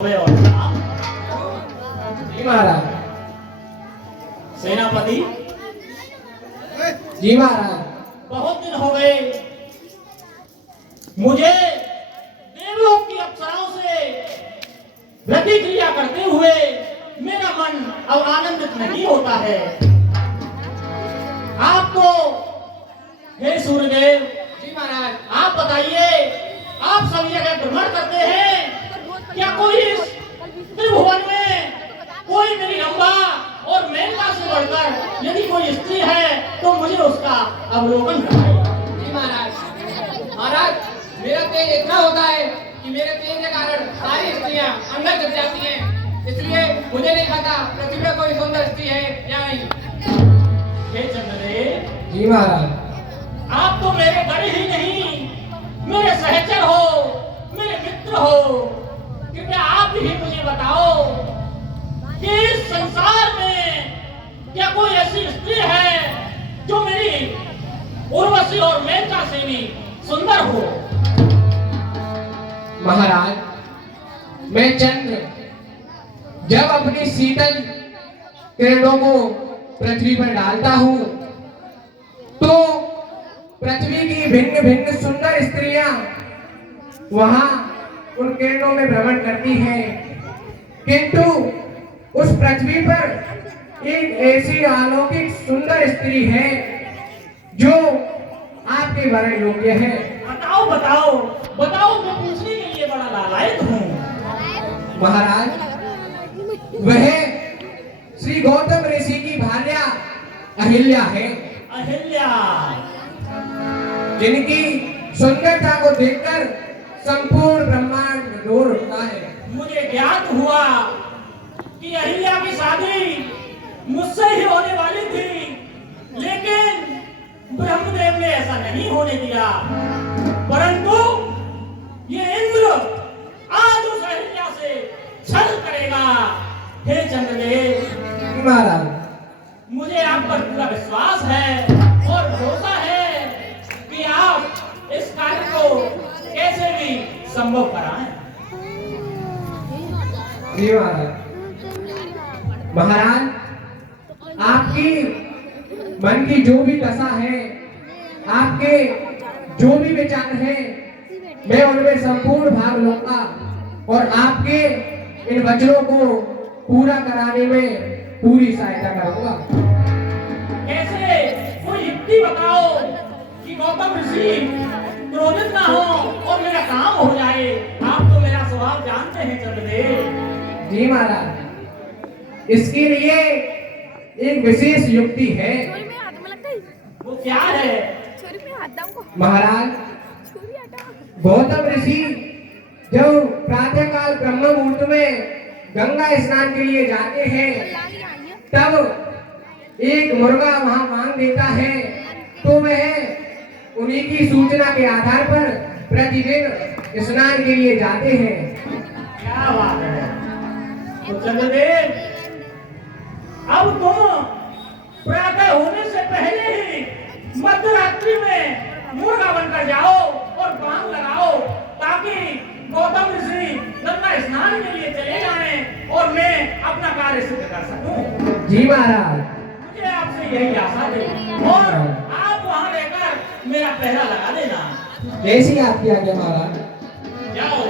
और जी महाराज। सेनापति जी महाराज। बहुत दिन हो गए मुझे देवलोक की अप्सराओं से प्रतिक्रिया करते हुए मेरा मन अब आनंदित नहीं होता है। आपको हे सूर्यदेव। जी महाराज। आप बताइए, आप सब जगह भ्रमण करते हैं, क्या कोई इस त्रिभुवन में कोई मेरी रंभा और मेनका से बढ़कर यदि कोई स्त्री है तो मुझे उसका अवलोकन कराइए। जी महाराज। महाराज, मेरा तेज इतना होता है कि मेरे तेज के कारण सारी स्त्रियां अंदर चल जाती हैं, इसलिए मुझे नहीं पता पृथ्वी में कोई सुंदर स्त्री है या नहीं। हे चंद्रदेव। जी महाराज। आप तो मेरे बड़े ही नहीं, मेरे सहचर हो, मेरे मित्र हो। कृपया आप ही मुझे बताओ कि इस संसार में क्या कोई ऐसी स्त्री है जो मेरी उर्वशी और मेनका से भी सुंदर हो। महाराज, मैं चंद्र जब अपनी शीतल किरणों को पृथ्वी पर डालता हूँ तो पृथ्वी की भिन्न भिन्न सुंदर स्त्रियां वहां उन किरणों में भ्रमण करती हैं, किंतु उस पृथ्वी पर एक ऐसी अलौकिक सुंदर स्त्री है जो आपके वरण योग्य है। बताओ बताओ बताओ, मैं पूछने के लिए बड़ा लालायित हूँ। महाराज, वह श्री गौतम ऋषि की भार्या अहिल्या है। अहिल्या, जिनकी सुंदरता को देखकर संपूर्ण ब्रह्मांड डोल उठता है। मुझे ज्ञात हुआ कि अहिल्या की शादी मुझसे ही होने वाली थी, लेकिन ब्रह्मदेव ने ऐसा नहीं होने दिया, परंतु ये इंद्र आज उस अहिल्या से छल करेगा। हे चंद्रदेव। महाराज, मुझे आप पर पूरा विश्वास है और भरोसा है कि आप इस कार्य को कैसे भी संभव कराएं। जी महाराज। महाराज, आपकी मन की जो भी दशा है, आपके जो भी विचार है, मैं उनमें संपूर्ण भाग लूंगा और आपके इन वचनों को पूरा कराने में पूरी सहायता करूंगा। कैसे कोई युक्ति बताओ कि गौतम ऋषि क्रोधित ना हो और मेरा काम हो जाए। आप तो मेरा स्वभाव जानते हैं चंद्रदेव। जी महाराज, इसके लिए एक विशेष युक्ति है। वो क्या है? महाराज, गौतम ऋषि जब प्रातः काल ब्रह्म मुहूर्त में गंगा स्नान के लिए जाते हैं, तब एक मुर्गा वहां मांग देता है, तो वह उन्हीं की सूचना के आधार पर प्रतिदिन स्नान के लिए जाते हैं। क्या बात है। तो चंद्रदेव, अब तुम प्रातः होने से पहले ही मध्यरात्रि में मुर्गा बनकर जाओ और बांग लगाओ, ताकि गौतम ऋषि गंगा स्नान के लिए चले जाएं और मैं अपना कार्य सिद्ध कर सकूं। जी महाराज। मुझे आपसे यही आशा है और आप वहां रहकर मेरा पहरा लगा देना। जैसी आपकी आज्ञा महाराज। जाओ।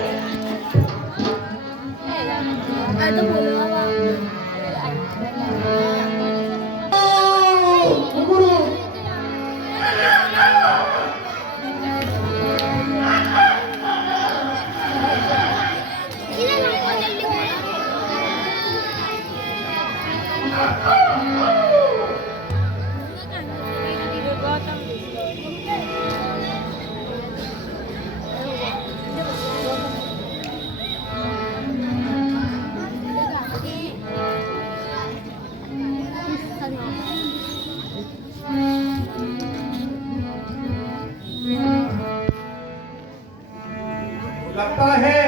लगता है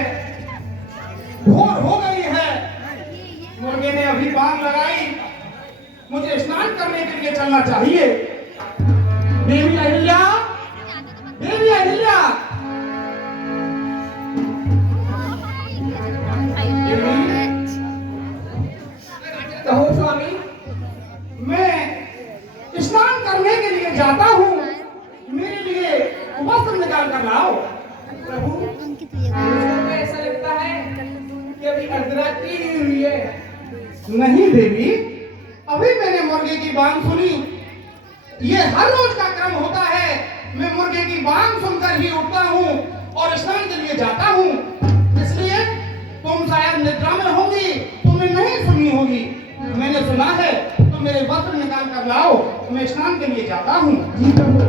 भोर हो गई है। मुर्गे ने अभी बांग लगाई, मुझे स्नान करने के लिए चलना चाहिए। देवी अहिल्या, देवी अहिल्या, देवी अर्धरात्रि नहीं हुई है। नहीं देवी, अभी मैंने मुर्गे की बांग सुनी। ये हर रोज का क्रम होता है। मैं मुर्गे की बांग सुनकर ही उठता हूँ और स्नान के लिए जाता हूँ। इसलिए तुम शायद निद्रा में होगी, तुमने नहीं सुनी होगी। मैंने सुना है, तो मेरे वस्त्र निकाल कर लाओ, मैं स्नान के लिए जाता हूँ। जी प्रभु।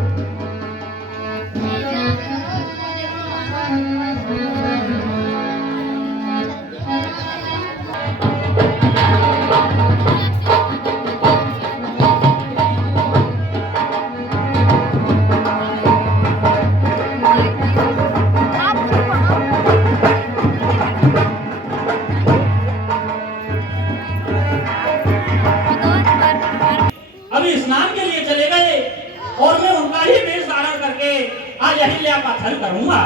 अभी स्नान के लिए चले गए और मैं उनका ही वेश धारण करके आज अहिल्या का छल करूंगा।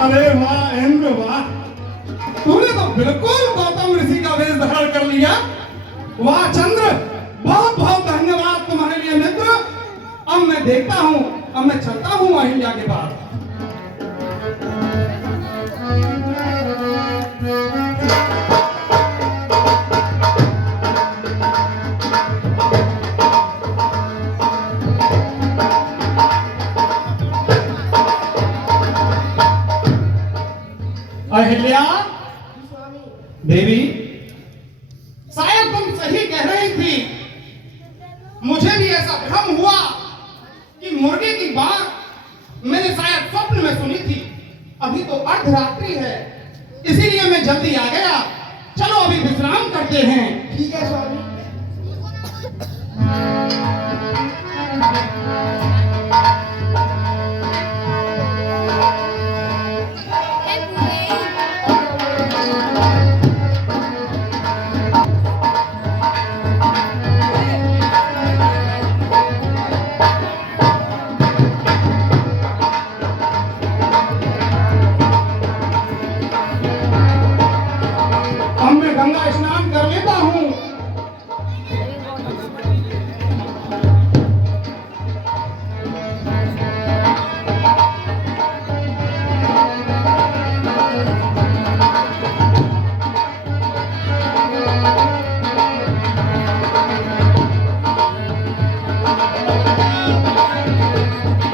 अरे वाह इंद्र वाह, तूने तो बिल्कुल गौतम ऋषि का वेश धारण कर लिया। वाह चंद्र, बहुत बहुत धन्यवाद तुम्हारे लिए मित्र। अब मैं देखता हूँ, अब मैं चलता हूँ अहिल्या के पास। अहिल्या देवी, शायद तुम सही कह रही थी। मुझे भी ऐसा भ्रम हुआ कि मुर्गे की बात मैंने शायद स्वप्न में सुनी थी। अभी तो अर्धरात्रि है, इसीलिए मैं जल्दी आ गया। चलो अभी विश्राम करते हैं। ठीक है स्वामी। अब मैं गंगा स्नान कर लेता हूँ।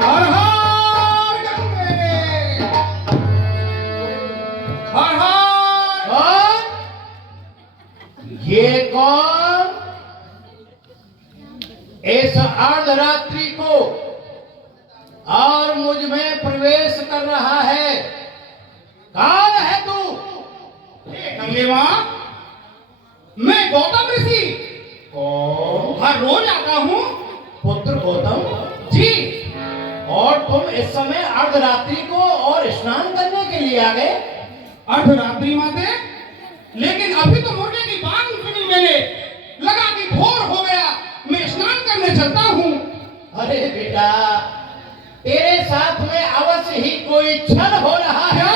हर हर गंगे, हर हर। और ये कौन इस अर्धरात्रि को और मुझ में प्रवेश कर रहा है? कौन है तू? हे गंगे माँ, मैं गौतम ऋषि कौन? हर रोज आता हूँ। पुत्र गौतम जी, और तुम इस समय अर्धरात्रि को और स्नान करने के लिए आ गए? अर्धरात्रि माते, लेकिन अभी तो मुर्गे की बांग सुनी मैंने, लगा कि भोर हो गया, मैं स्नान करने चलता हूँ। अरे बेटा, तेरे साथ में अवश्य ही कोई छल हो रहा है। क्या?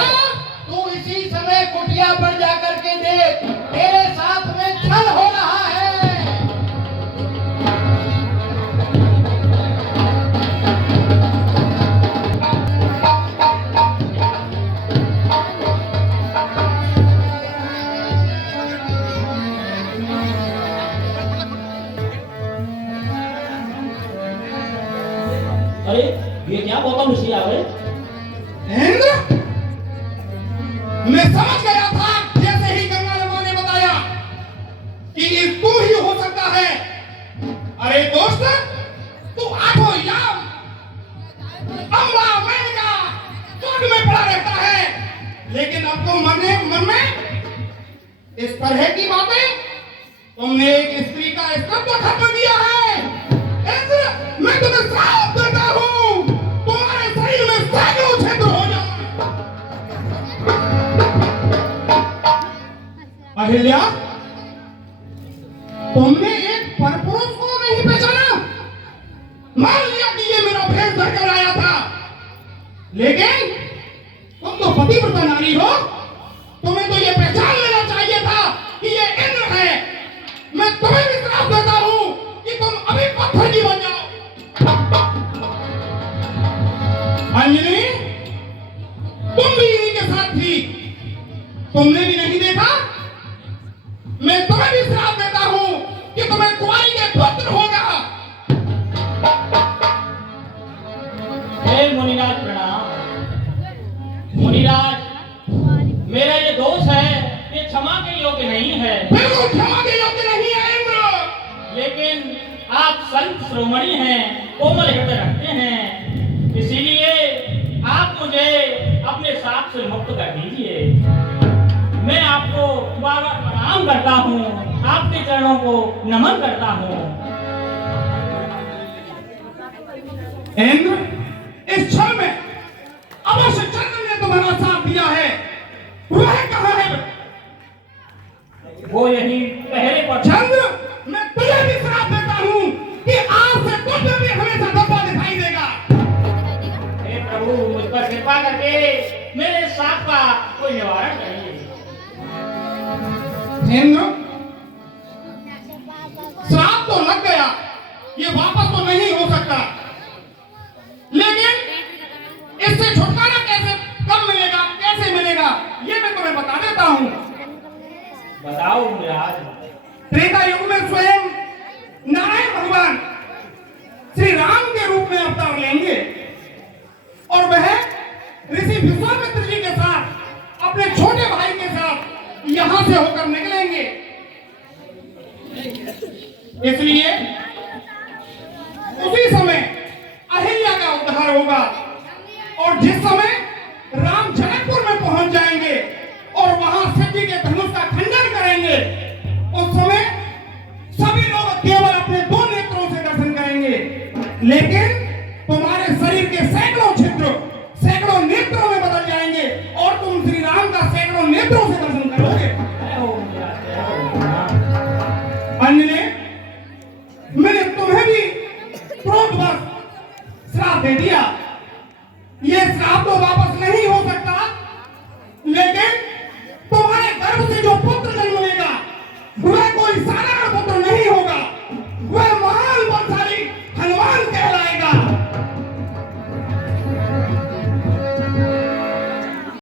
तू इसी समय कुटिया पर जाकर के देख, तेरे साथ में छल हो रहा है। अरे ये क्या गौतम ऋषि आ गए? इंद्र, मैं समझ गया था जैसे ही गंगा लम्मा ने बताया कि ये तू ही हो सकता है। अरे दोस्त, तू आठों याम अम्बा मेनका स्वर्ग में पड़ा रहता है, लेकिन अब तो मन में इस तरह की बातें। तुमने एक स्त्री का स्तंभ खत्म दिया है। इंद्र, मैं तुम्हें श्राप देता हूँ, तुम्हारे शरीर में सैकड़ों छिद्र हो जाए। अहिल्या, तुमने एक परपुरुष को नहीं पहचाना। मान लिया कि ये मेरा भेष धरकर आया था, लेकिन तुम तो पतिव्रता नारी हो। तुम्हें तो ये पहचान लेना चाहिए था कि ये इंद्र है। मैं तुम्हें भी श्राप देता हूँ कि तुम अभी पत्थर की बन जाओ। अंजलि, तुम भी इन्हीं के साथ थी, तुमने भी नहीं देखा? मैं तुम्हें भी श्राप देता हूं कि तुम्हें कुंवारी के पुत्र होगा। हे मुनिराज प्रणाम। मुनिराज, मेरा ये दोष है, ये क्षमा के योग्य नहीं है। बिल्कुल क्षमा के योग्य नहीं है इंद्र। लेकिन आप संत श्रोमणी हैं, कोमल हृदय रखते हैं, इसीलिए आप मुझे अपने साथ से मुक्त कर दीजिए। मैं आपको बार बार प्रणाम करता हूँ, आपके चरणों को नमन करता हूँ। इंद्र, इस क्षण में अवश्य चंद्र ने तुम्हारा साथ दिया है, वह कहाँ है? वो यही पहले पर चंद्र, मैं तुझे भी श्राप देता हूँ कि आज से तुझे भी हमेशा धब्बा दिखाई देगा। हे प्रभु, मुझ पर कृपा करके मेरे साथ का कोई निवारण करिए। इंद्र, श्राप तो लग गया, ये वापस तो नहीं हो सकता, लेकिन इससे छुटकारा कैसे, कब मिलेगा, कैसे मिलेगा, ये मैं तुम्हें बता देता हूँ। बताओ मुनिराज। त्रेता युग में स्वयं नारायण भगवान श्री राम के रूप में अवतार लेंगे और वह ऋषि विश्वामित्र जी के साथ अपने छोटे भाई के साथ यहां से होकर निकलेंगे। इसलिए उसी समय अहिल्या का उद्धार होगा और जिस समय राम जनकपुर में पहुंच जाएंगे और वहां सती के धनुष का खंडन करेंगे, उस समय सभी लोग केवल अपने दो नेत्रों से दर्शन करेंगे, लेकिन